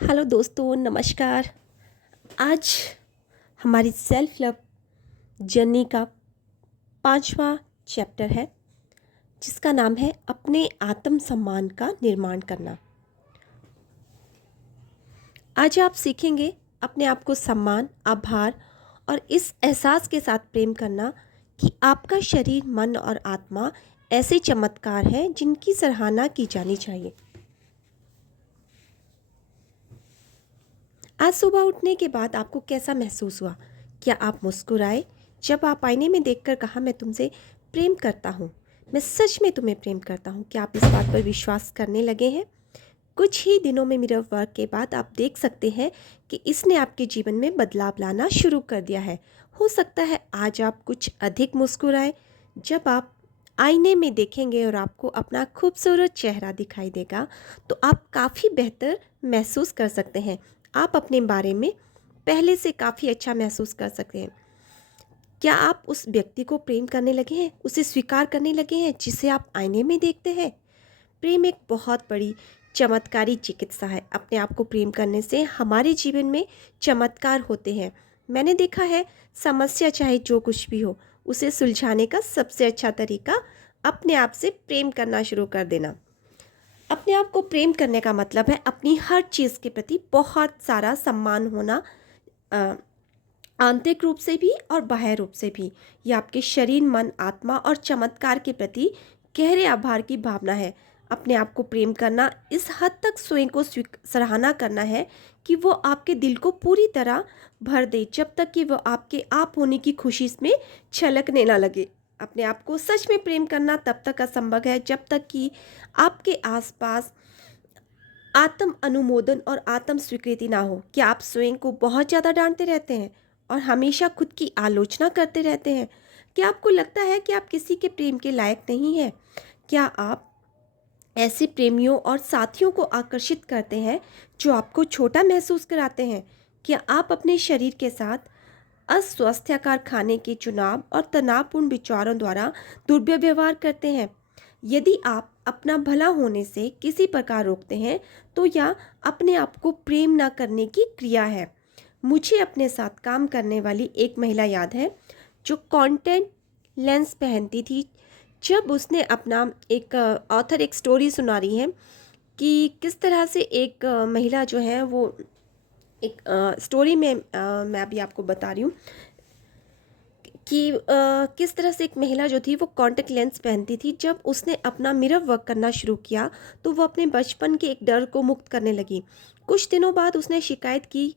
Hello दोस्तों, नमस्कार। आज हमारी सेल्फ लव जर्नी का 5वां चैप्टर है, जिसका नाम है अपने आत्म सम्मान का निर्माण करना। आज आप सीखेंगे अपने आप को सम्मान, आभार और इस एहसास के साथ प्रेम करना कि आपका शरीर, मन और आत्मा ऐसे चमत्कार हैं जिनकी सराहना की जानी चाहिए। आज सुबह उठने के बाद आपको कैसा महसूस हुआ? क्या आप मुस्कुराए जब आप आईने में देखकर कहा, मैं तुमसे प्रेम करता हूँ, मैं सच में तुम्हें प्रेम करता हूँ? क्या आप इस बात पर विश्वास करने लगे हैं? कुछ ही दिनों में मिरर वर्क के बाद आप देख सकते हैं कि इसने आपके जीवन में बदलाव लाना शुरू कर दिया है। हो सकता है आज आप कुछ अधिक मुस्कुराए। जब आप आईने में देखेंगे और आपको अपना खूबसूरत चेहरा दिखाई देगा, तो आप काफ़ी बेहतर महसूस कर सकते हैं। आप अपने बारे में पहले से काफ़ी अच्छा महसूस कर सकते हैं। क्या आप उस व्यक्ति को प्रेम करने लगे हैं, उसे स्वीकार करने लगे हैं जिसे आप आईने में देखते हैं? प्रेम एक बहुत बड़ी चमत्कारी चिकित्सा है। अपने आप को प्रेम करने से हमारे जीवन में चमत्कार होते हैं। मैंने देखा है, समस्या चाहे जो कुछ भी हो, उसे सुलझाने का सबसे अच्छा तरीका अपने आप से प्रेम करना शुरू कर देना। अपने आप को प्रेम करने का मतलब है अपनी हर चीज़ के प्रति बहुत सारा सम्मान होना, आंतरिक रूप से भी और बाह्य रूप से भी। ये आपके शरीर, मन, आत्मा और चमत्कार के प्रति गहरे आभार की भावना है। अपने आप को प्रेम करना इस हद तक स्वयं को सराहना करना है कि वो आपके दिल को पूरी तरह भर दे, जब तक कि वो आपके आप होने की खुशी इसमें छलकने ना लगे। अपने आप को सच में प्रेम करना तब तक असंभव है जब तक कि आपके आसपास आत्म अनुमोदन और आत्म स्वीकृति ना हो। क्या आप स्वयं को बहुत ज़्यादा डांटते रहते हैं और हमेशा खुद की आलोचना करते रहते हैं? क्या आपको लगता है कि आप किसी के प्रेम के लायक नहीं हैं? क्या आप ऐसे प्रेमियों और साथियों को आकर्षित करते हैं जो आपको छोटा महसूस कराते हैं? क्या आप अपने शरीर के साथ अस्वास्थ्यकर खाने के चुनाव और तनावपूर्ण विचारों द्वारा दुर्व्यवहार करते हैं? यदि आप अपना भला होने से किसी प्रकार रोकते हैं, तो यह अपने आप को प्रेम न करने की क्रिया है। मुझे अपने साथ काम करने वाली एक महिला याद है जो कॉन्टेक्ट लेंस पहनती थी। जब उसने अपना एक ऑथर एक स्टोरी सुना रही है कि किस तरह से एक महिला जो है वो एक स्टोरी में, मैं अभी आपको बता रही हूँ कि किस तरह से एक महिला जो थी वो कॉन्टेक्ट लेंस पहनती थी। जब उसने अपना मिरर वर्क करना शुरू किया तो वो अपने बचपन के एक डर को मुक्त करने लगी। कुछ दिनों बाद उसने शिकायत की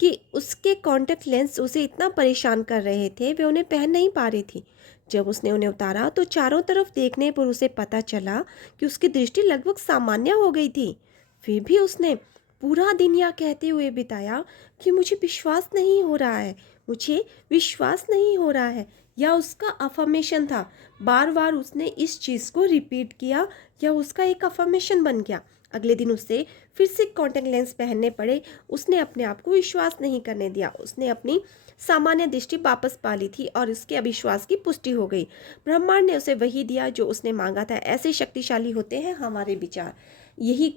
कि उसके कॉन्टेक्ट लेंस उसे इतना परेशान कर रहे थे, वे उन्हें पहन नहीं पा रही थी। जब उसने उन्हें उतारा तो चारों तरफ देखने पर उसे पता चला कि उसकी दृष्टि लगभग सामान्य हो गई थी। फिर भी उसने पूरा दिन यह कहते हुए बिताया कि मुझे विश्वास नहीं हो रहा है, मुझे विश्वास नहीं हो रहा है। यह उसका अफर्मेशन था। बार बार उसने इस चीज़ को रिपीट किया, यह उसका एक अफर्मेशन बन गया। अगले दिन उसे फिर से कॉन्टेक्ट लेंस पहनने पड़े। उसने अपने आप को विश्वास नहीं करने दिया। उसने अपनी सामान्य दृष्टि वापस पा ली थी और उसके अविश्वास की पुष्टि हो गई। ब्रह्मांड ने उसे वही दिया जो उसने मांगा था। ऐसे शक्तिशाली होते हैं हमारे विचार। यही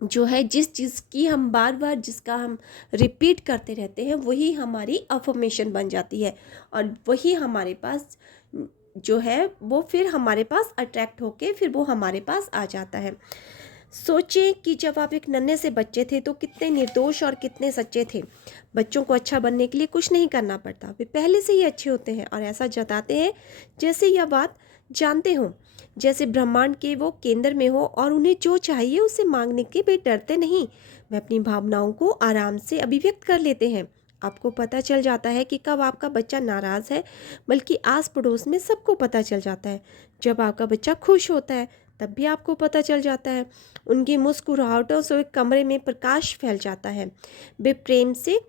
जो है, जिस चीज़ की हम बार बार, जिसका हम रिपीट करते रहते हैं, वही हमारी अफर्मेशन बन जाती है और वही हमारे पास जो है वो फिर हमारे पास अट्रैक्ट होके फिर वो हमारे पास आ जाता है। सोचें कि जब आप एक नन्हे से बच्चे थे तो कितने निर्दोष और कितने सच्चे थे। बच्चों को अच्छा बनने के लिए कुछ नहीं करना पड़ता, वे पहले से ही अच्छे होते हैं और ऐसा जताते हैं जैसे यह बात जानते हों, जैसे ब्रह्मांड के वो केंद्र में हो और उन्हें जो चाहिए उसे मांगने के वे डरते नहीं। वे अपनी भावनाओं को आराम से अभिव्यक्त कर लेते हैं। आपको पता चल जाता है कि कब आपका बच्चा नाराज़ है, बल्कि आस पड़ोस में सबको पता चल जाता है। जब आपका बच्चा खुश होता है तब भी आपको पता चल जाता है। उनकी मुस्कुराहटों से कमरे में प्रकाश फैल जाता है। वे प्रेम से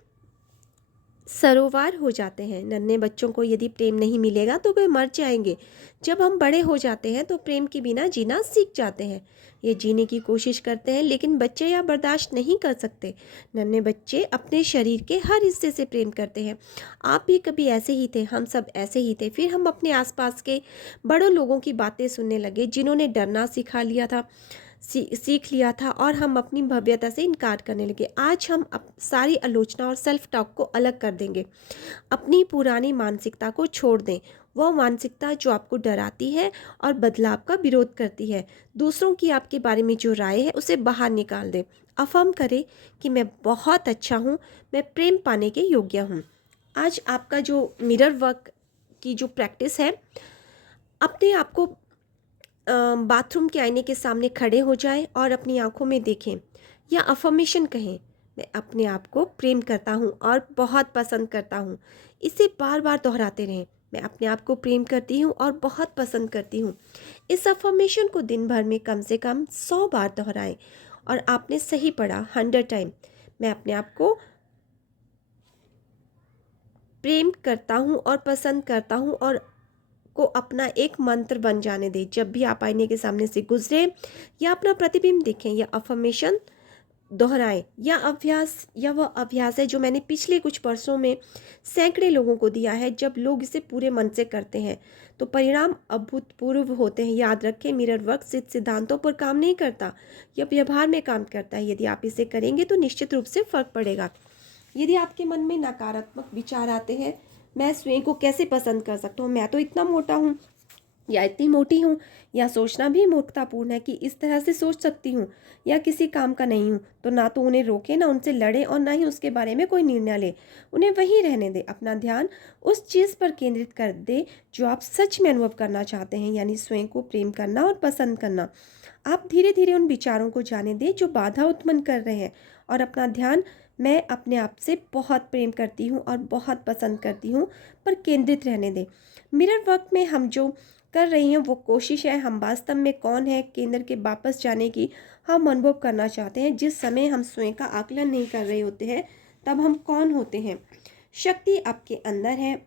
सरोवर हो जाते हैं। नन्हे बच्चों को यदि प्रेम नहीं मिलेगा तो वे मर जाएंगे। जब हम बड़े हो जाते हैं तो प्रेम के बिना जीना सीख जाते हैं। ये जीने की कोशिश करते हैं, लेकिन बच्चे यह बर्दाश्त नहीं कर सकते। नन्हे बच्चे अपने शरीर के हर हिस्से से प्रेम करते हैं। आप भी कभी ऐसे ही थे, हम सब ऐसे ही थे। फिर हम अपने आसपास के बड़ों लोगों की बातें सुनने लगे जिन्होंने डरना सिखा लिया था। सीख लिया था और हम अपनी भव्यता से इनकार करने लगे। आज हम सारी आलोचना और सेल्फ टॉक को अलग कर देंगे। अपनी पुरानी मानसिकता को छोड़ दें, वह मानसिकता जो आपको डराती है और बदलाव का विरोध करती है। दूसरों की आपके बारे में जो राय है उसे बाहर निकाल दें। अफर्म करें कि मैं बहुत अच्छा हूँ, मैं प्रेम पाने के योग्य हूँ। आज आपका जो मिरर वर्क की जो प्रैक्टिस है, अपने आप को बाथरूम के आईने के सामने खड़े हो जाएं और अपनी आंखों में देखें या अफर्मेशन कहें, मैं अपने आप को प्रेम करता हूँ और बहुत पसंद करता हूँ। इसे बार बार दोहराते रहें, मैं अपने आप को प्रेम करती हूँ और बहुत पसंद करती हूँ। इस अफर्मेशन को दिन भर में कम से कम 100 बार दोहराएं। और आपने सही पढ़ा, 100 टाइम। मैं अपने आप को प्रेम करता हूँ और पसंद करता हूँ और को अपना एक मंत्र बन जाने दें। जब भी आप आईने के सामने से गुजरे या अपना प्रतिबिंब देखें या अफर्मेशन दोहराएं, या वह अभ्यास है जो मैंने पिछले कुछ वर्षों में सैकड़े लोगों को दिया है। जब लोग इसे पूरे मन से करते हैं तो परिणाम अभूतपूर्व होते हैं। याद रखें, मिरर वर्क सिद्ध सिद्धांतों पर काम नहीं करता, यह व्यवहार में काम करता है। यदि आप इसे करेंगे तो निश्चित रूप से फर्क पड़ेगा। यदि आपके मन में नकारात्मक विचार आते हैं, मैं स्वयं को कैसे पसंद कर सकता हूँ, मैं तो इतना मोटा हूँ या इतनी मोटी हूँ, या सोचना भी मूर्खतापूर्ण है कि इस तरह से सोच सकती हूँ या किसी काम का नहीं हूँ, तो ना तो उन्हें रोके, ना उनसे लड़े और ना ही उसके बारे में कोई निर्णय ले। उन्हें वहीं रहने दे। अपना ध्यान उस चीज़ पर केंद्रित कर दे जो आप सच में अनुभव करना चाहते हैं, यानी स्वयं को प्रेम करना और पसंद करना। आप धीरे धीरे उन विचारों को जाने दें जो बाधा उत्पन्न कर रहे हैं और अपना ध्यान मैं अपने आप से बहुत प्रेम करती हूँ और बहुत पसंद करती हूँ पर केंद्रित रहने दें। मिरर वर्क में हम जो कर रही हैं वो कोशिश है हम वास्तव में कौन है केंद्र के वापस जाने की हम अनुभव करना चाहते हैं। जिस समय हम स्वयं का आकलन नहीं कर रहे होते हैं तब हम कौन होते हैं। शक्ति आपके अंदर है।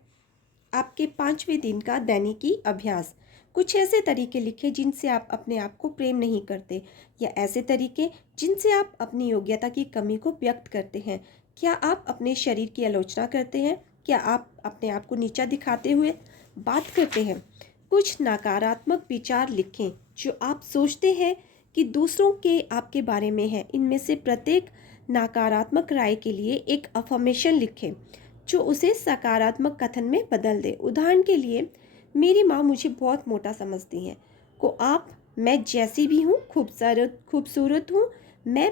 आपके 5वें दिन का दैनिकी अभ्यास। कुछ ऐसे तरीके लिखें जिनसे आप अपने आप को प्रेम नहीं करते, या ऐसे तरीके जिनसे आप अपनी योग्यता की कमी को व्यक्त करते हैं। क्या आप अपने शरीर की आलोचना करते हैं? क्या आप अपने आप को नीचा दिखाते हुए बात करते हैं? कुछ नकारात्मक विचार लिखें जो आप सोचते हैं कि दूसरों के आपके बारे में है। इनमें से प्रत्येक नकारात्मक राय के लिए एक अफर्मेशन लिखें जो उसे सकारात्मक कथन में बदल दे। उदाहरण के लिए, मेरी माँ मुझे बहुत मोटा समझती हैं को आप मैं जैसी भी हूँ, खूबसूरत हूँ, मैं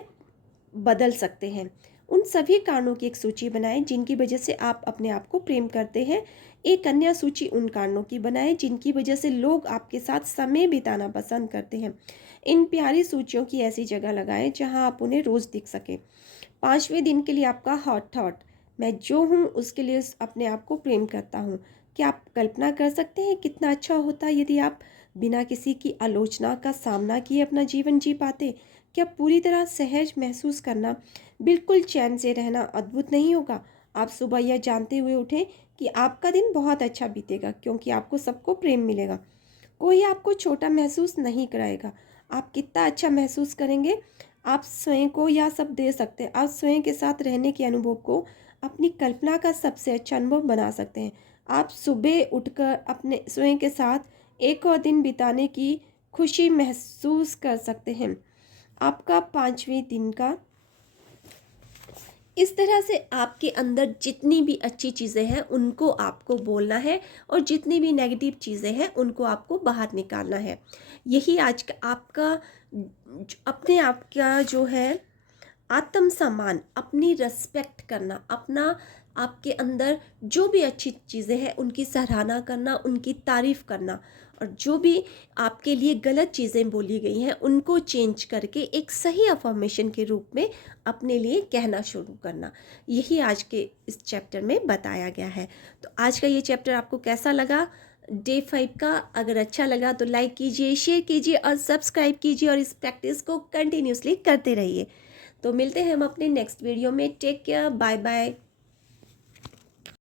बदल सकते हैं। उन सभी कारणों की एक सूची बनाएं जिनकी वजह से आप अपने आप को प्रेम करते हैं। एक अन्य सूची उन कारणों की बनाएं जिनकी वजह से लोग आपके साथ समय बिताना पसंद करते हैं। इन प्यारी सूचियों की ऐसी जगह लगाएं जहां आप उन्हें रोज़ दिख सकें। 5वें दिन के लिए आपका हॉट थॉट, मैं जो हूँ उसके लिए अपने आप को प्रेम करता हूँ। क्या आप कल्पना कर सकते हैं कितना अच्छा होता यदि आप बिना किसी की आलोचना का सामना किए अपना जीवन जी पाते? क्या पूरी तरह सहज महसूस करना, बिल्कुल चैन से रहना अद्भुत नहीं होगा? आप सुबह यह जानते हुए उठें कि आपका दिन बहुत अच्छा बीतेगा क्योंकि आपको सबको प्रेम मिलेगा। कोई आपको छोटा महसूस नहीं कराएगा। आप कितना अच्छा महसूस करेंगे, आप स्वयं को यह सब दे सकते हैं। आप स्वयं के साथ रहने के अनुभव को अपनी कल्पना का सबसे अच्छा अनुभव बना सकते हैं। आप सुबह उठकर अपने स्वयं के साथ एक और दिन बिताने की खुशी महसूस कर सकते हैं। आपका 5वें दिन का इस तरह से आपके अंदर जितनी भी अच्छी चीज़ें हैं उनको आपको बोलना है और जितनी भी नेगेटिव चीज़ें हैं उनको आपको बाहर निकालना है। यही आज का आपका अपने आप का जो है आत्मसम्मान, अपनी रिस्पेक्ट करना, अपना आपके अंदर जो भी अच्छी चीज़ें हैं उनकी सराहना करना, उनकी तारीफ़ करना, और जो भी आपके लिए गलत चीज़ें बोली गई हैं उनको चेंज करके एक सही अफर्मेशन के रूप में अपने लिए कहना शुरू करना। यही आज के इस चैप्टर में बताया गया है। तो आज का ये चैप्टर आपको कैसा लगा? डे 5 का अगर अच्छा लगा तो लाइक कीजिए, शेयर कीजिए और सब्सक्राइब कीजिए और इस प्रैक्टिस को कंटिन्यूसली करते रहिए। तो मिलते हैं हम अपने नेक्स्ट वीडियो में। Take care, bye bye.